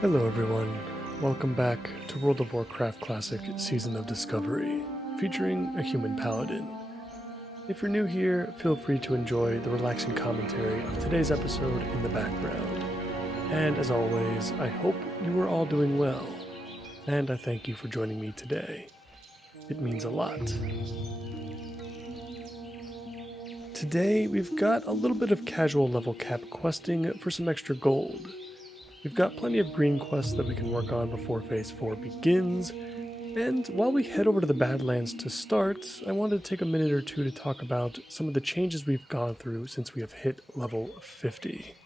Hello everyone, welcome back to World of Warcraft Classic Season of Discovery, featuring a Human Paladin. If you're new here, feel free to enjoy the relaxing commentary of today's episode in the background. And as always, I hope you are all doing well, and I thank you for joining me today. It means a lot. Today, we've got a little bit of casual level cap questing for some extra gold. We've got plenty of green quests that we can work on before Phase 4 begins, and while we head over to the Badlands to start, I wanted to take a minute or two to talk about some of the changes we've gone through since we have hit level 50.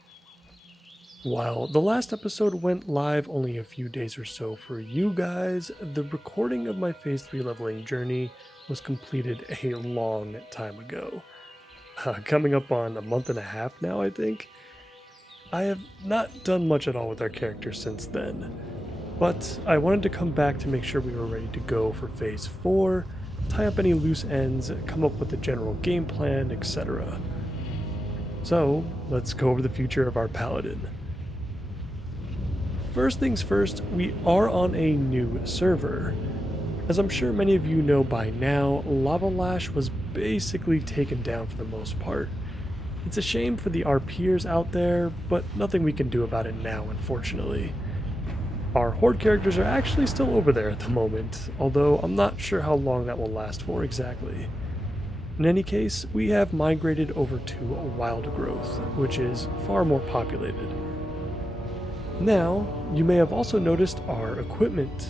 While the last episode went live only a few days or so for you guys, the recording of my Phase 3 leveling journey was completed a long time ago. Coming up on a month and a half now, I think. I have not done much at all with our characters since then, but I wanted to come back to make sure we were ready to go for Phase 4, tie up any loose ends, come up with a general game plan, etc. So, let's go over the future of our Paladin. First things first, we are on a new server. As I'm sure many of you know by now, Lash was basically taken down for the most part. It's a shame for the RPers out there, but nothing we can do about it now, unfortunately. Our Horde characters are actually still over there at the moment, although I'm not sure how long that will last for exactly. In any case, we have migrated over to Wild Growth, which is far more populated. Now, you may have also noticed our equipment.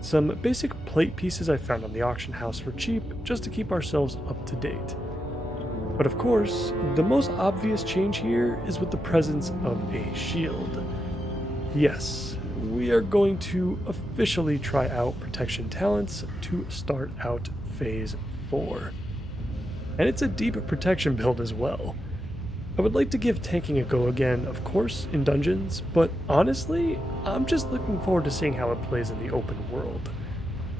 Some basic plate pieces I found on the auction house for cheap, just to keep ourselves up to date. But of course, the most obvious change here is with the presence of a shield. Yes, we are going to officially try out protection talents to start out Phase 4. And it's a deep protection build as well. I would like to give tanking a go again, of course, in dungeons, but honestly, I'm just looking forward to seeing how it plays in the open world.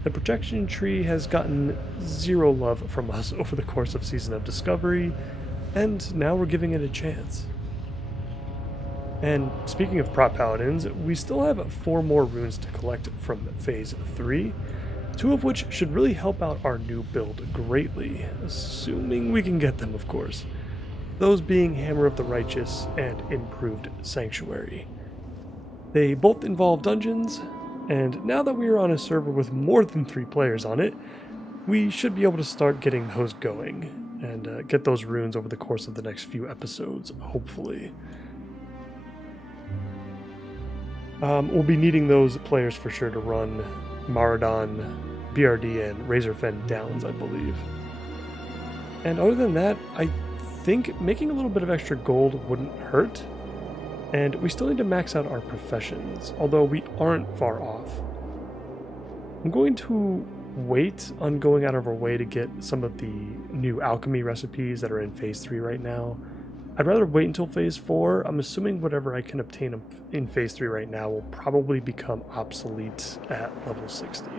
The protection tree has gotten zero love from us over the course of Season of Discovery, and now we're giving it a chance. And speaking of prop paladins, we still have 4 more runes to collect from Phase 3, 2 of which should really help out our new build greatly, assuming we can get them, of course. Those being Hammer of the Righteous and Improved Sanctuary. They both involve dungeons, and now that we are on a server with more than 3 players on it, we should be able to start getting those going, and get those runes over the course of the next few episodes, hopefully. We'll be needing those players for sure to run Maradon, BRD, and Razorfen Downs, I believe. And other than that, I think making a little bit of extra gold wouldn't hurt. And we still need to max out our professions, although we aren't far off. I'm going to wait on going out of our way to get some of the new alchemy recipes that are in Phase 3 right now. I'd rather wait until Phase 4. I'm assuming whatever I can obtain in Phase 3 right now will probably become obsolete at level 60.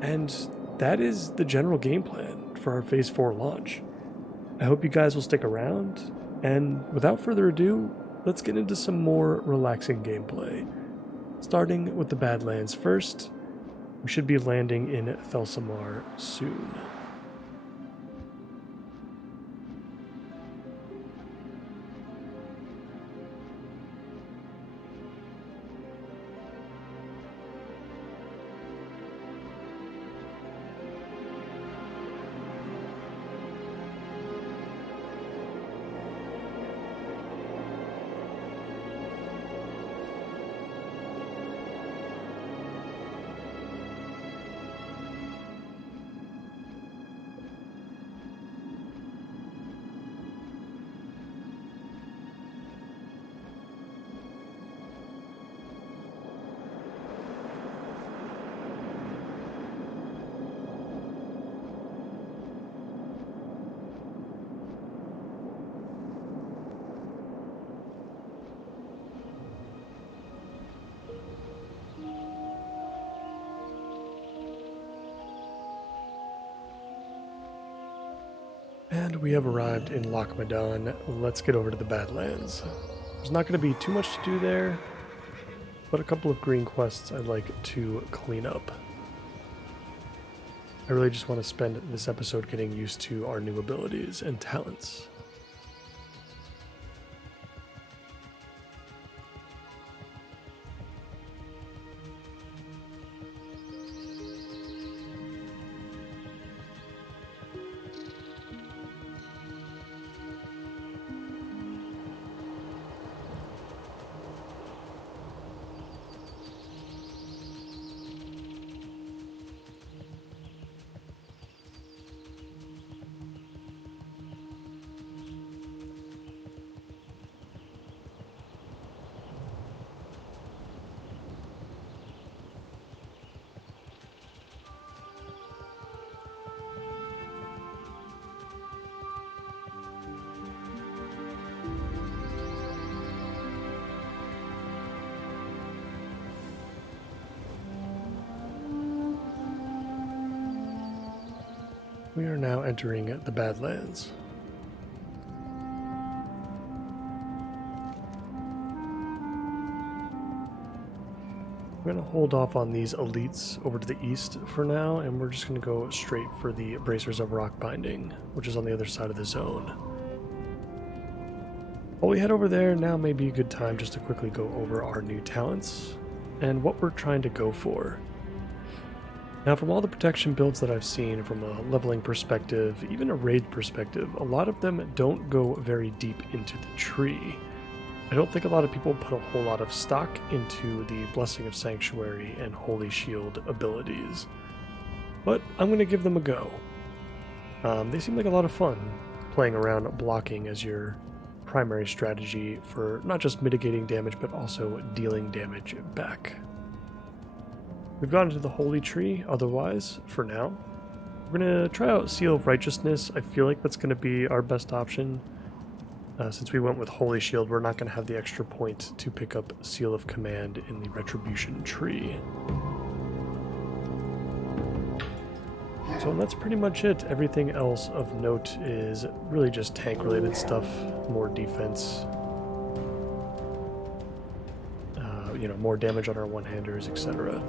And that is the general game plan for our Phase 4 launch. I hope you guys will stick around. And without further ado, let's get into some more relaxing gameplay. Starting with the Badlands first, we should be landing in Thelsamar soon. And we have arrived in Madan. Let's get over to the Badlands. There's not going to be too much to do there. but a couple of green quests I'd like to clean up. I really just want to spend this episode getting used to our new abilities and talents. We are now entering the Badlands. We're going to hold off on these elites over to the east for now, and we're just going to go straight for the Bracers of Rock Binding, which is on the other side of the zone. While we head over there, now may be a good time just to quickly go over our new talents and what we're trying to go for. Now, from all the protection builds that I've seen from a leveling perspective, even a raid perspective, a lot of them don't go very deep into the tree. I don't think a lot of people put a whole lot of stock into the Blessing of Sanctuary and Holy Shield abilities, but I'm going to give them a go. They seem like a lot of fun, playing around blocking as your primary strategy for not just mitigating damage, but also dealing damage back. We've gone into the Holy Tree, otherwise, for now. We're going to try out Seal of Righteousness. I feel like that's going to be our best option. Since we went with Holy Shield, we're not going to have the extra point to pick up Seal of Command in the Retribution tree. So that's pretty much it. Everything else of note is really just tank-related stuff, more defense, more damage on our one-handers, etc.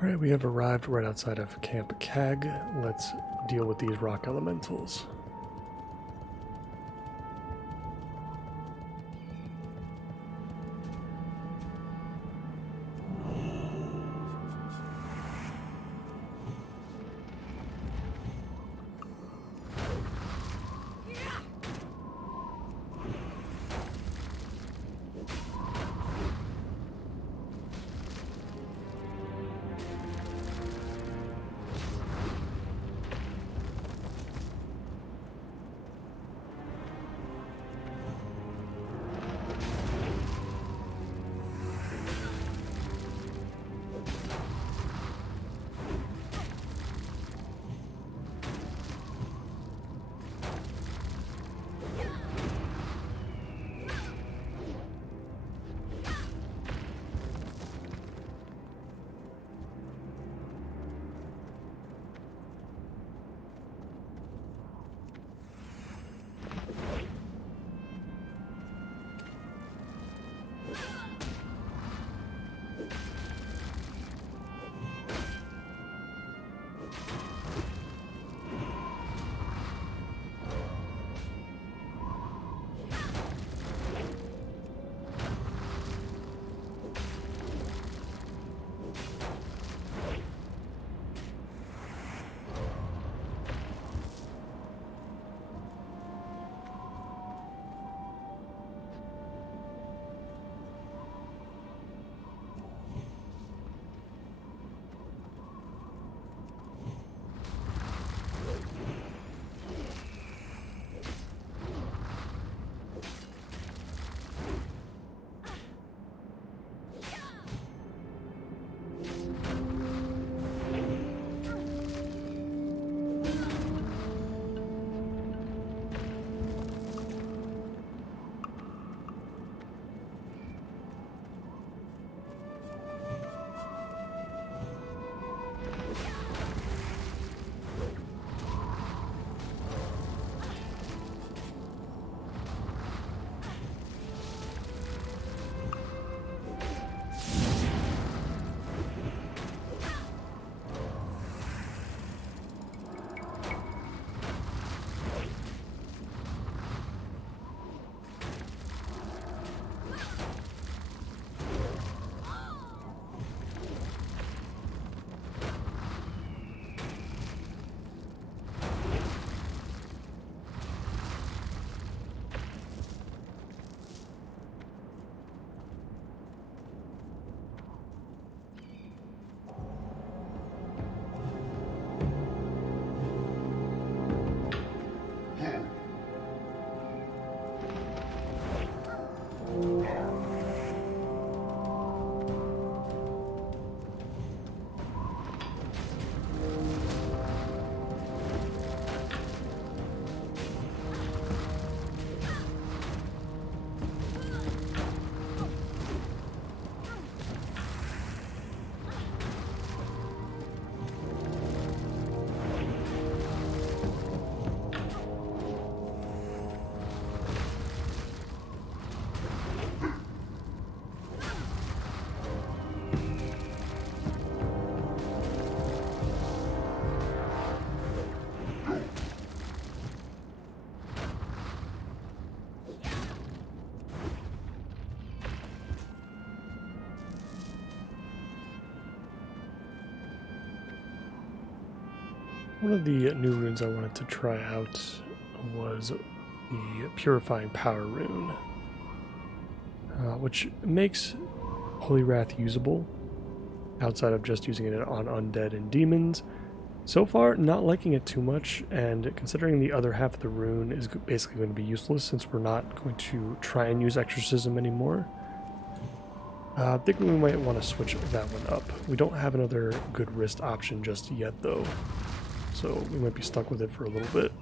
Alright, we have arrived right outside of Camp Cag. Let's deal with these rock elementals. One of the new runes I wanted to try out was the Purifying Power rune, which makes Holy Wrath usable outside of just using it on undead and demons. So far, not liking it too much, and considering the other half of the rune is basically going to be useless since we're not going to try and use Exorcism anymore, I think we might want to switch that one up. We don't have another good wrist option just yet, though, so we might be stuck with it for a little bit.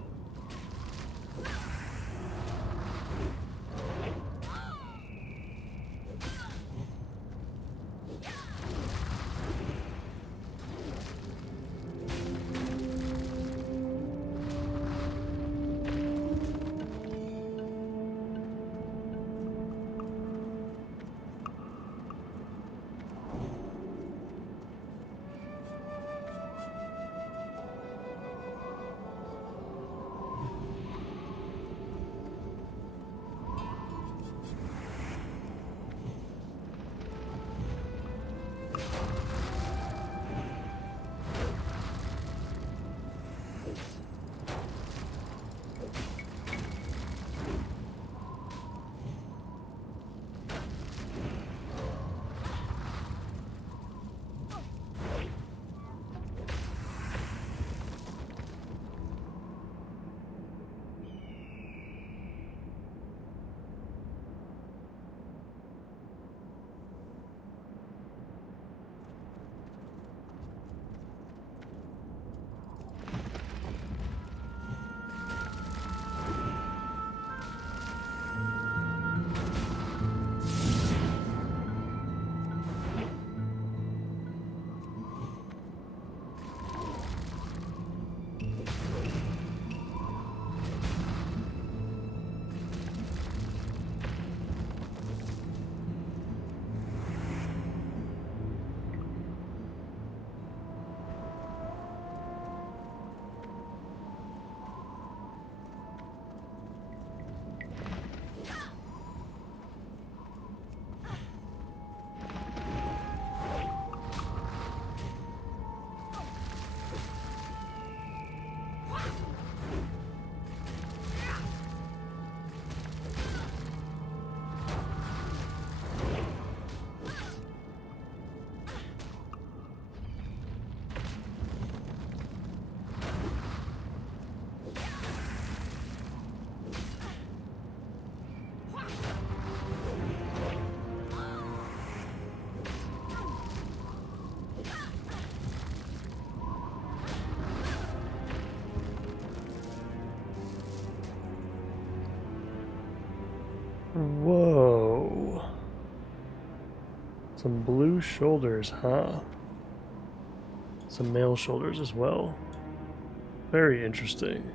Whoa. Some blue shoulders, huh? Some male shoulders as well. Very interesting.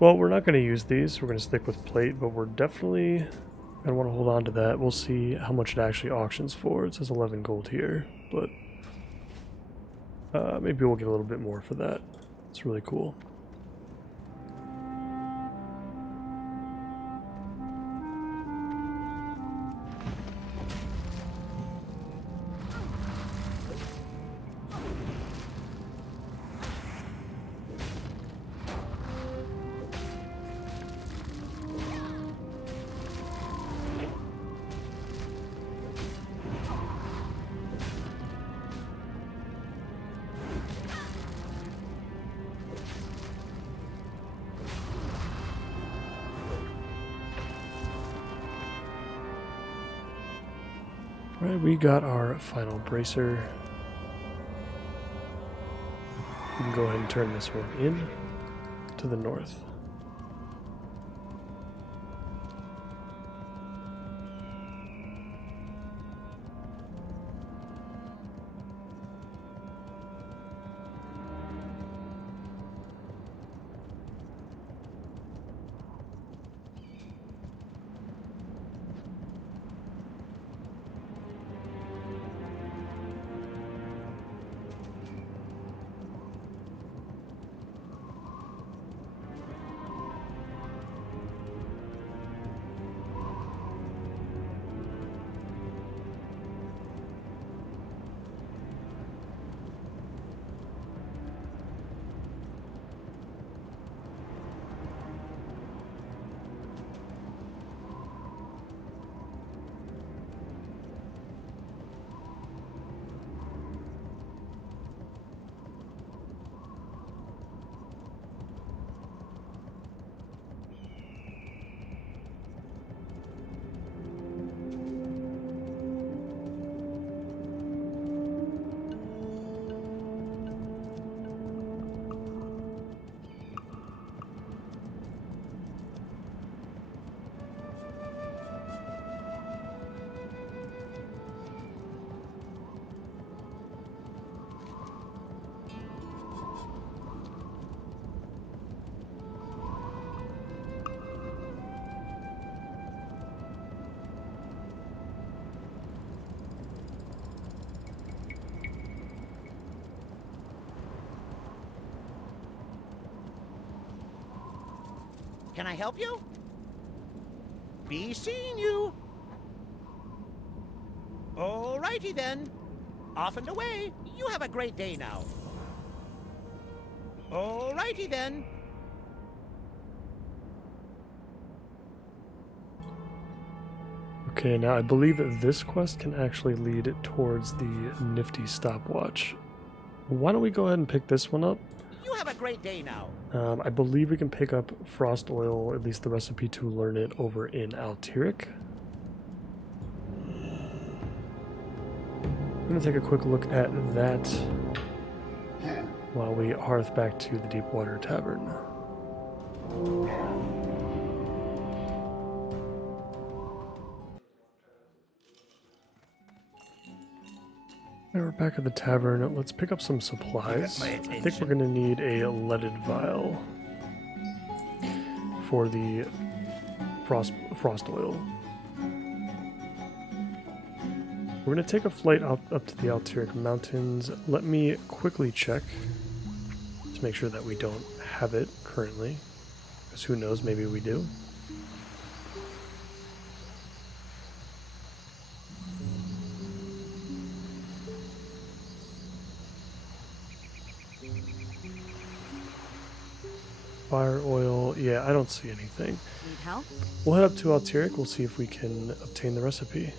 Well, we're not going to use these. We're going to stick with plate, but we're definitely going to want to hold on to that. We'll see how much it actually auctions for. It says 11 gold here, but maybe we'll get a little bit more for that. It's really cool. Alright, we got our final bracer. We can go ahead and turn this one in to the north. Can I help you? Be seeing you. Alrighty then. Off and away. You have a great day now. Alrighty then. Okay, now I believe that this quest can actually lead towards the nifty stopwatch. Why don't we go ahead and pick this one up? You have a great day now. I believe we can pick up frost oil, at least the recipe to learn it, over in Alchemy. I'm going to take a quick look at that while we hearth back to the Deepwater Tavern. Now we're back at the tavern. Let's pick up some supplies. I think we're going to need a leaded vial for the frost oil. We're going to take a flight up to the Alteric Mountains. Let me quickly check to make sure that we don't have it currently, because who knows, maybe we do. Fire oil, yeah, I don't see anything. Need help? We'll head up to Alteric, we'll see if we can obtain the recipe.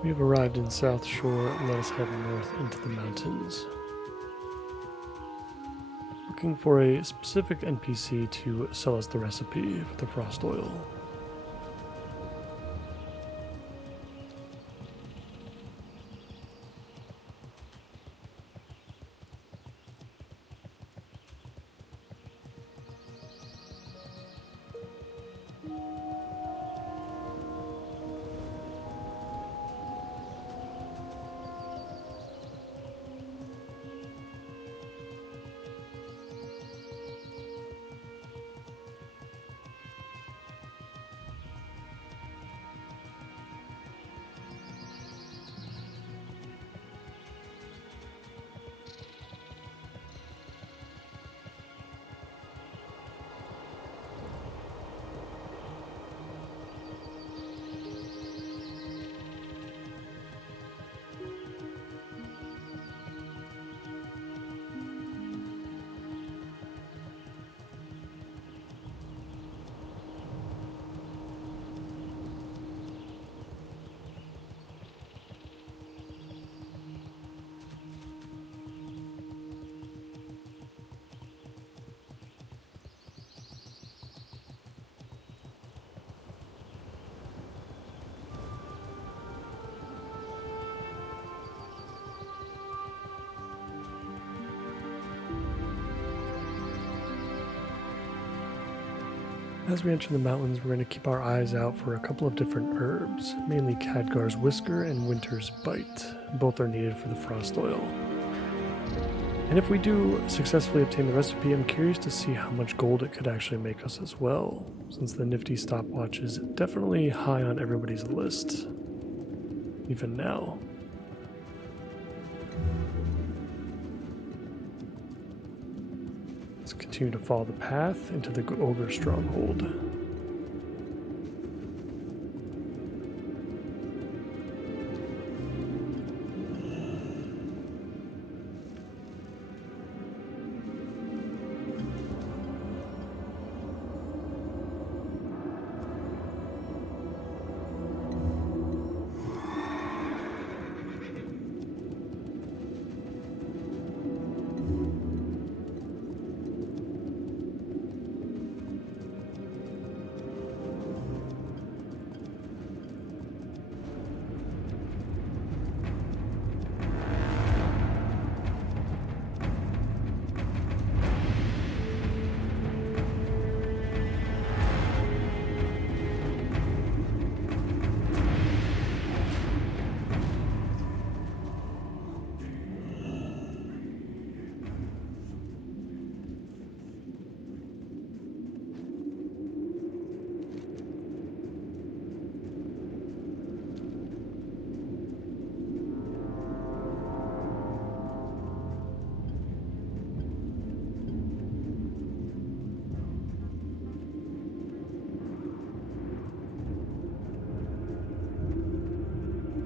We have arrived in South Shore. Let us head north into the mountains. Looking for a specific NPC to sell us the recipe for the frost oil. As we enter the mountains, we're going to keep our eyes out for a couple of different herbs, mainly Khadgar's Whisker and Winter's Bite. Both are needed for the frost oil. And if we do successfully obtain the recipe, I'm curious to see how much gold it could actually make us as well, since the nifty stopwatch is definitely high on everybody's list, even now. Let's continue to follow the path into the Ogre Stronghold.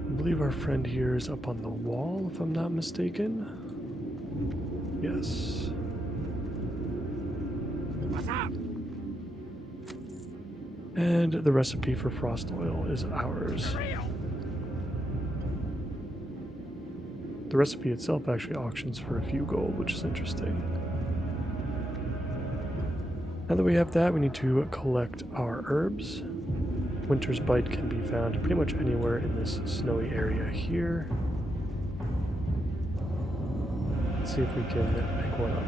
I believe our friend here is up on the wall, if I'm not mistaken. Yes. What's up? And the recipe for frost oil is ours. The recipe itself actually auctions for a few gold, which is interesting. Now that we have that, we need to collect our herbs. Winter's Bite can be found pretty much anywhere in this snowy area here. Let's see if we can pick one up.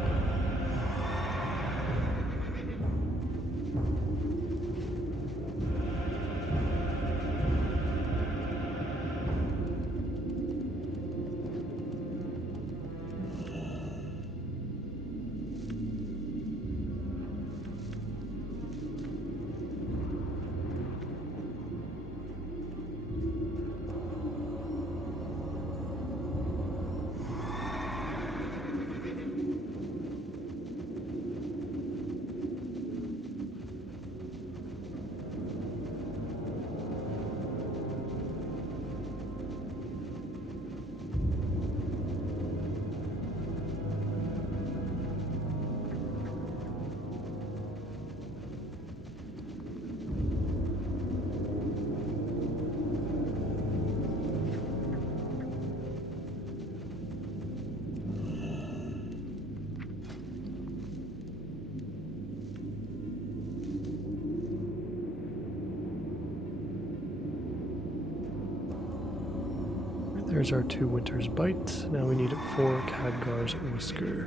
There's our 2 Winter's Bite. Now we need 4 Khadgar's Whisker,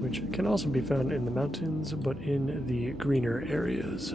which can also be found in the mountains, but in the greener areas.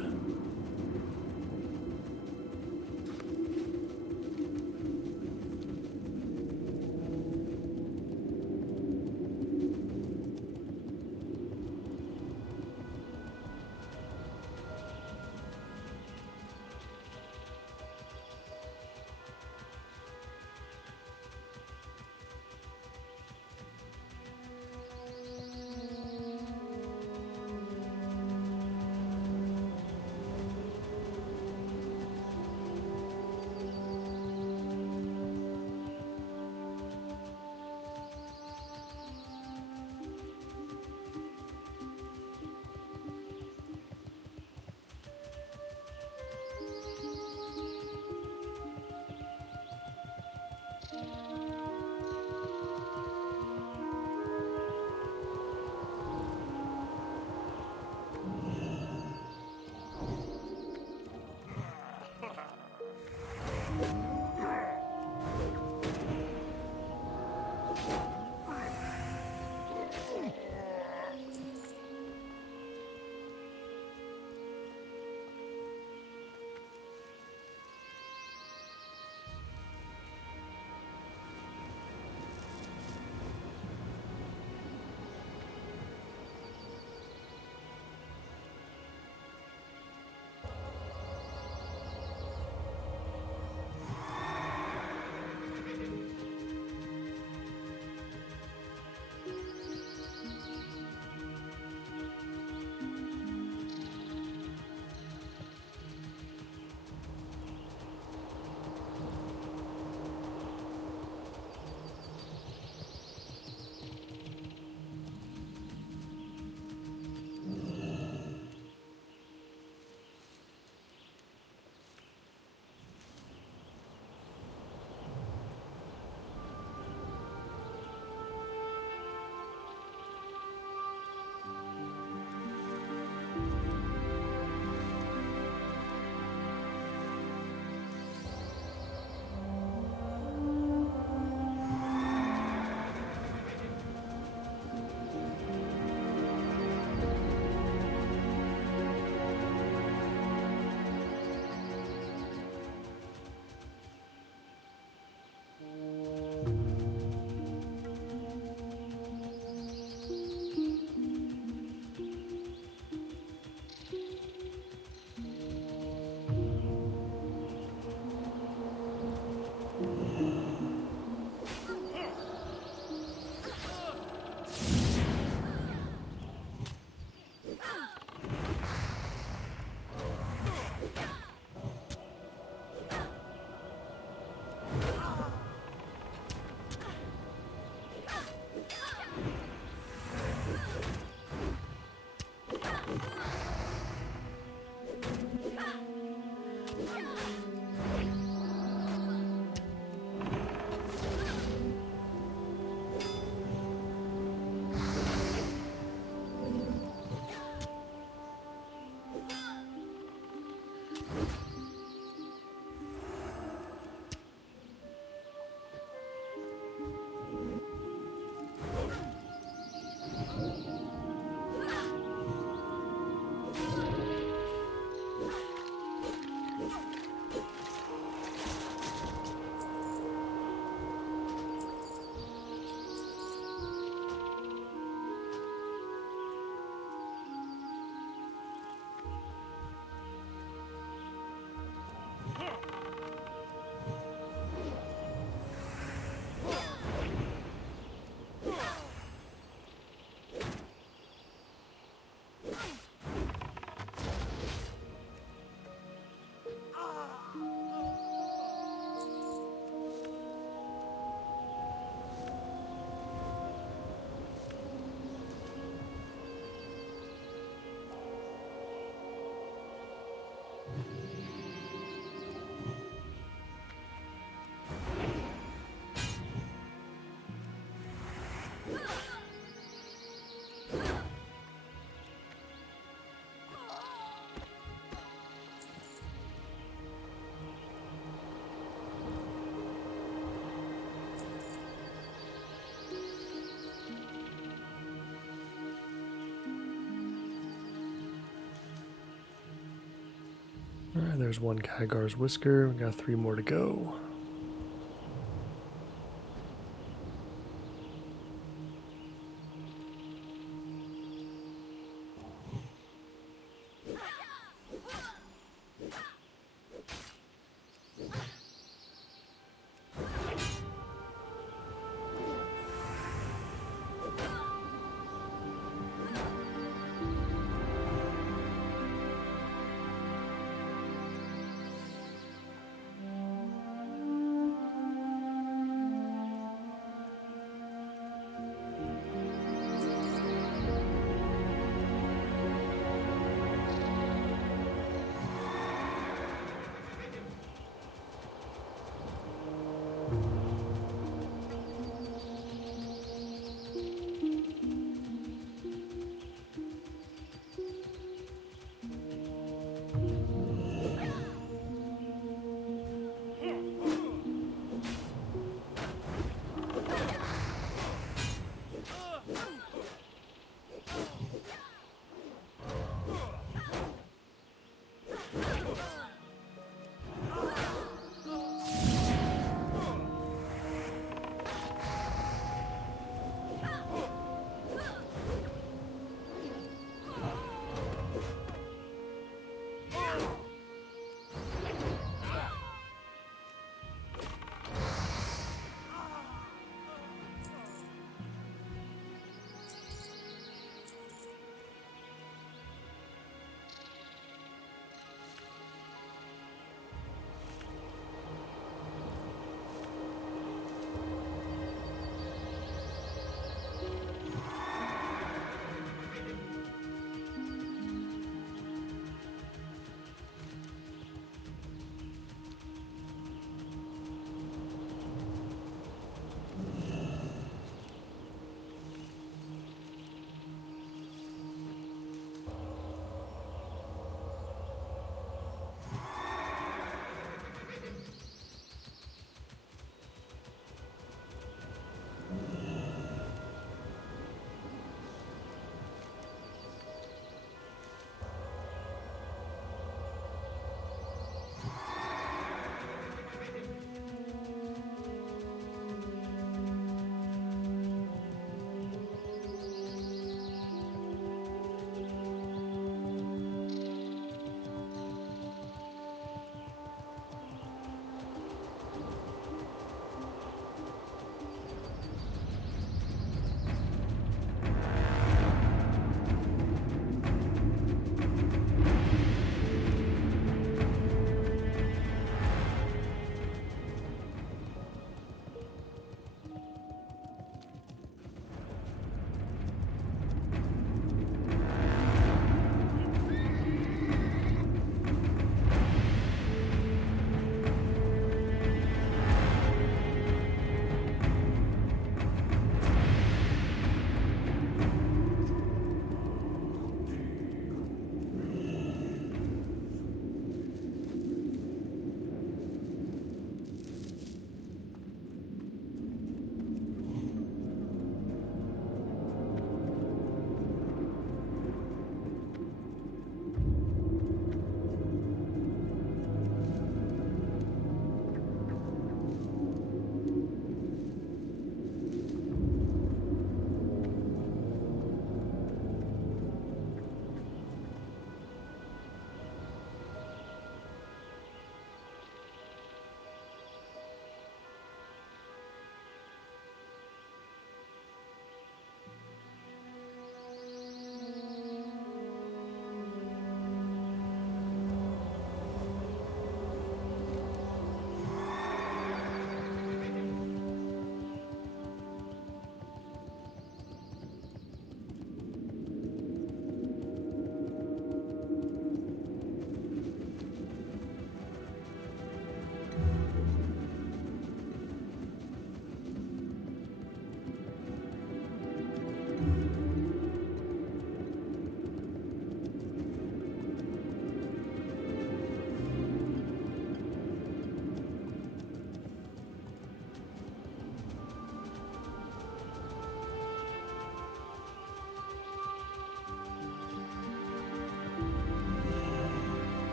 Alright, there's one Kygar's Whisker. We got 3 more to go.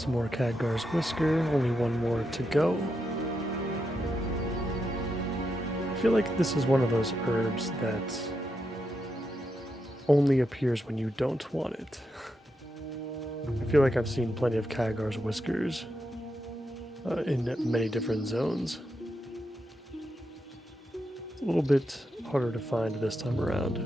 Some more Khadgar's Whisker, only one more to go. I feel like this is one of those herbs that only appears when you don't want it. I feel like I've seen plenty of Khadgar's Whiskers in many different zones. It's a little bit harder to find this time around.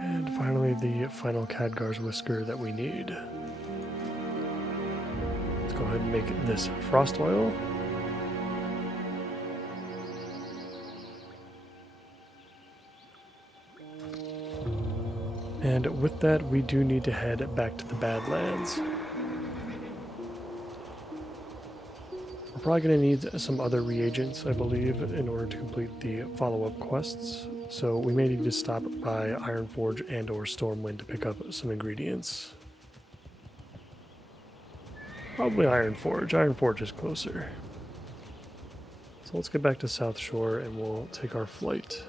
And finally, the final Khadgar's Whisker that we need. Let's go ahead and make this frost oil. And with that, we do need to head back to the Badlands. We're probably going to need some other reagents, I believe, in order to complete the follow-up quests. So we may need to stop by Ironforge and or Stormwind to pick up some ingredients. Probably Ironforge. Ironforge is closer. So let's get back to South Shore and we'll take our flight.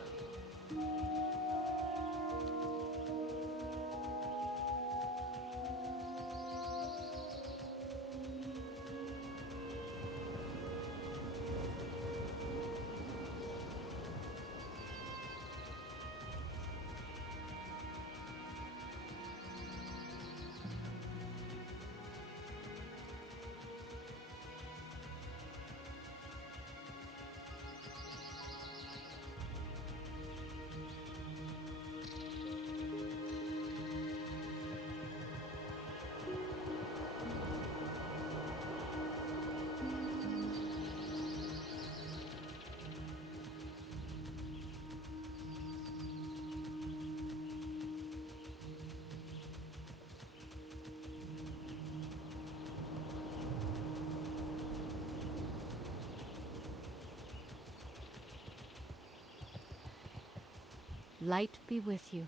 Light be with you.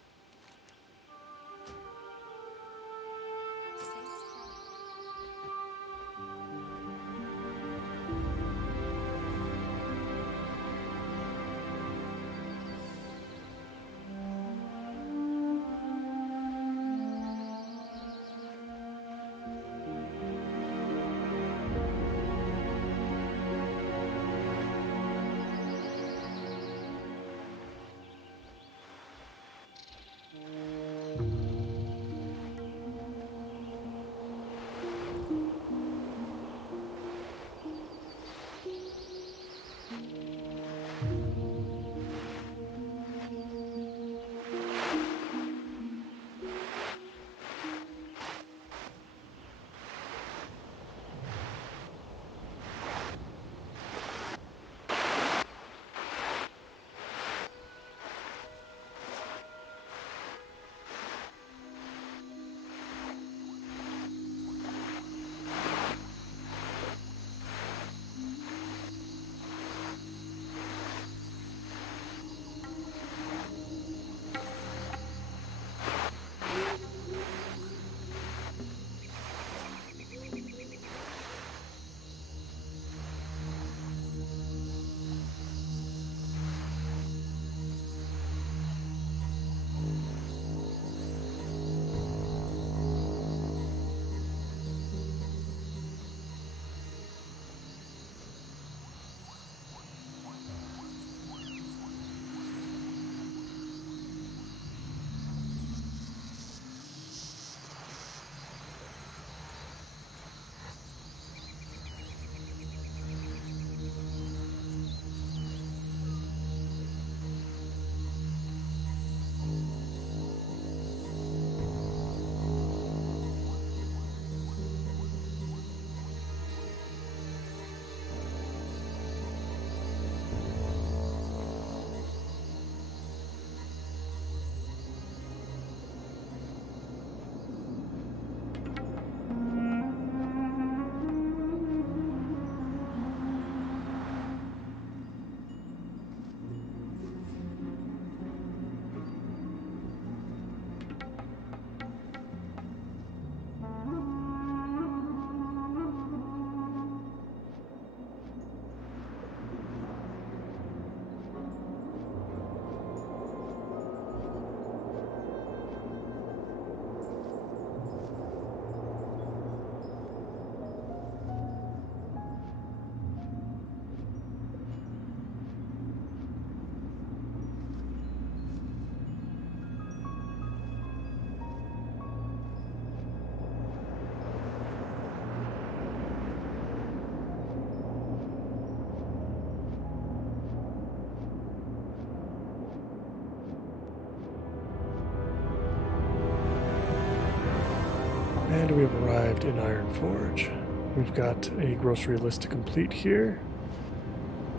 And we have arrived in Ironforge. We've got a grocery list to complete here.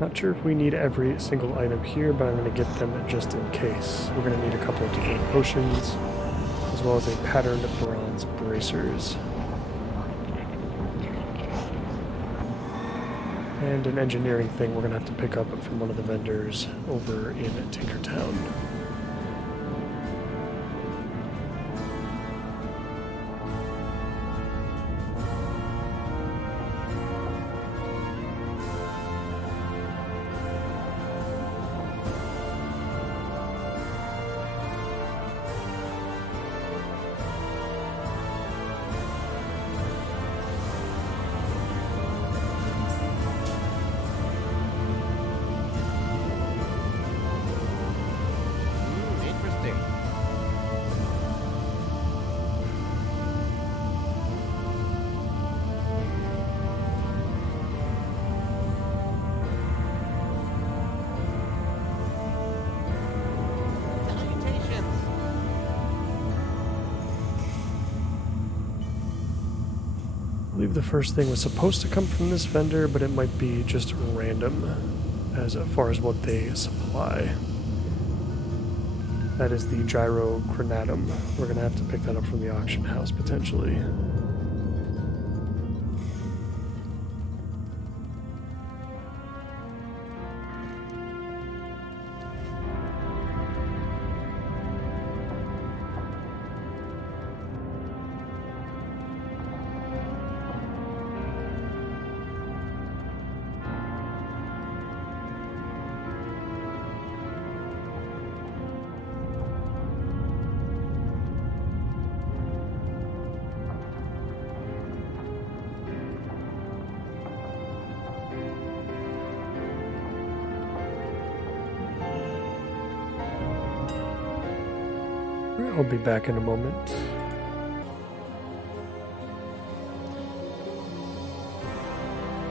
Not sure if we need every single item here, but I'm going to get them just in case. We're going to need a couple of different potions, as well as a patterned bronze bracers. And an engineering thing we're going to have to pick up from one of the vendors over in Tinkertown. Interesting. Salutations. I believe the first thing was supposed to come from this vendor, but it might be just random as far as what they supply. That is the gyrochronatum. We're going to have to pick that up from the auction house potentially. I'll be back in a moment.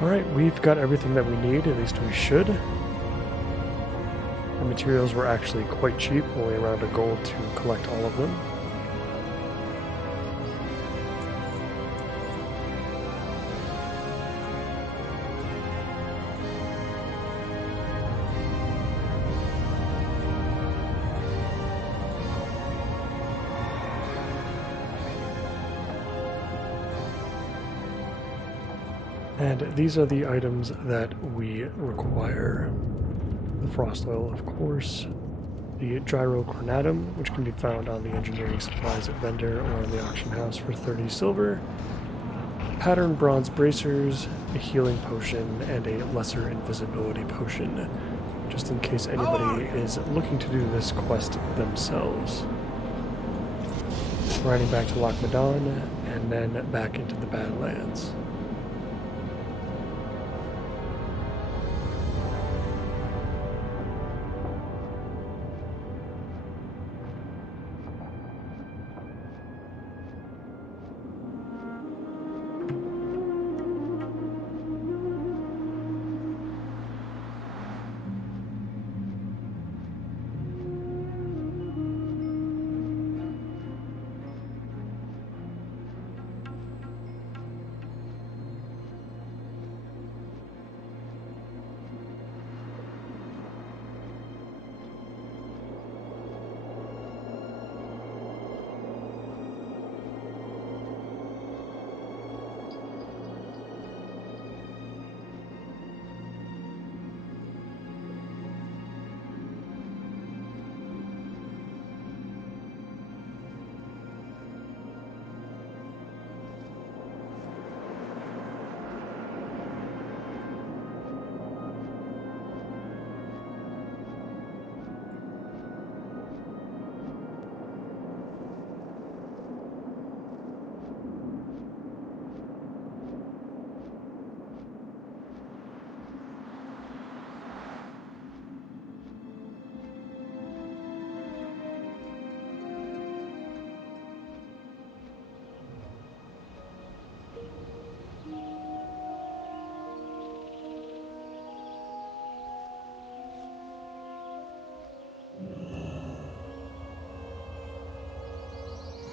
Alright, we've got everything that we need, at least we should. The materials were actually quite cheap, only around a gold to collect all of them. And these are the items that we require. The frost oil, of course. The gyrochronatum, which can be found on the engineering supplies vendor or on the auction house for 30 silver. Patterned bronze bracers, a healing potion, and a lesser invisibility potion, just in case anybody is looking to do this quest themselves. Riding back to Loch Madon, and then back into the Badlands.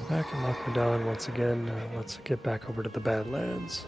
Back in Loch Madon once again. Let's get back over to the Badlands.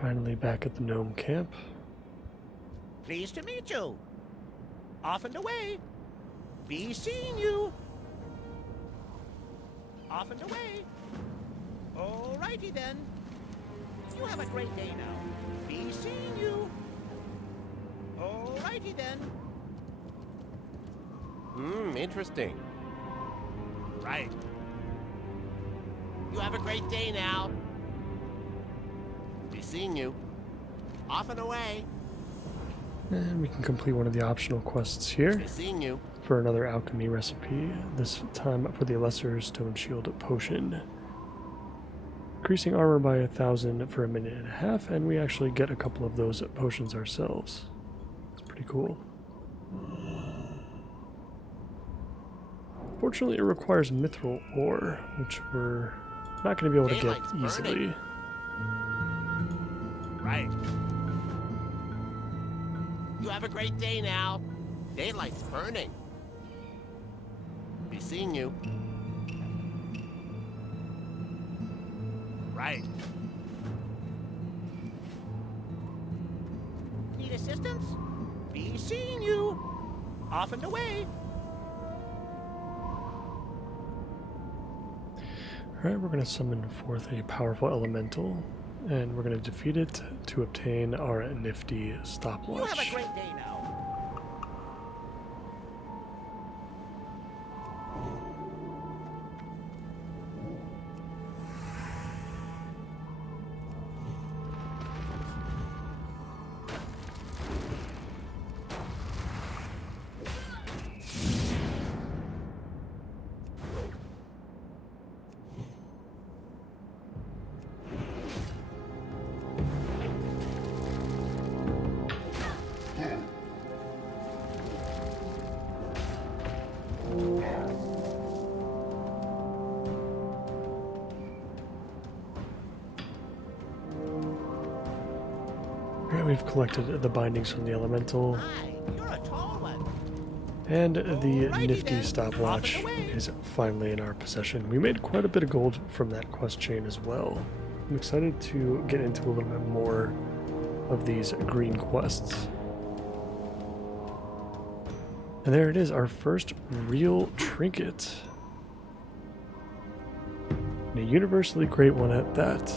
Finally back at the gnome camp. Pleased to meet you. Off and away. Be seeing you. Off and away. Alrighty then. You have a great day now. Be seeing you. Alrighty then. Interesting. Right. You have a great day now. Be seeing you. Off and away. And we can complete one of the optional quests here Be seeing you. for another alchemy recipe, this time for the Lesser Stone Shield Potion. Increasing armor by 1,000 for a minute and a half, and we actually get a couple of those potions ourselves. It's pretty cool. Fortunately, it requires mithril ore, which we're not going to be able to get Daylight's easily. burning. Right. You have a great day now. Daylight's burning. Be seeing you. Right. Need assistance? Be seeing you. Off and away. Alright, we're going to summon forth a powerful elemental, and we're going to defeat it to obtain our nifty You have stopwatch. a great day now. Alright, we've collected the bindings from the elemental, My, you're a tall one. and the Alrighty nifty then. stopwatch Off and away. is finally in our possession. We made quite a bit of gold from that quest chain as well. I'm excited to get into a little bit more of these green quests. And there it is, our first real trinket. And a universally great one at that.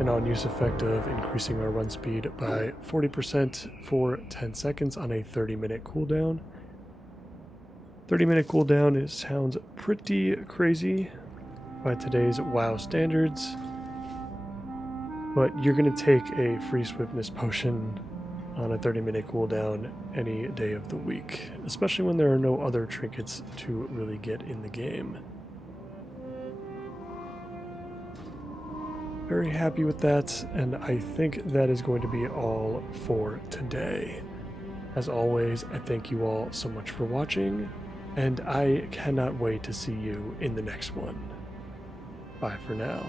An on-use effect of increasing our run speed by 40% for 10 seconds on a 30-minute cooldown. 30-minute cooldown sounds pretty crazy by today's WoW standards, but you're going to take a free swiftness potion on a 30-minute cooldown any day of the week, especially when there are no other trinkets to really get in the game. Very happy with that, and I think that is going to be all for today. As always, I thank you all so much for watching, and I cannot wait to see you in the next one. Bye for now.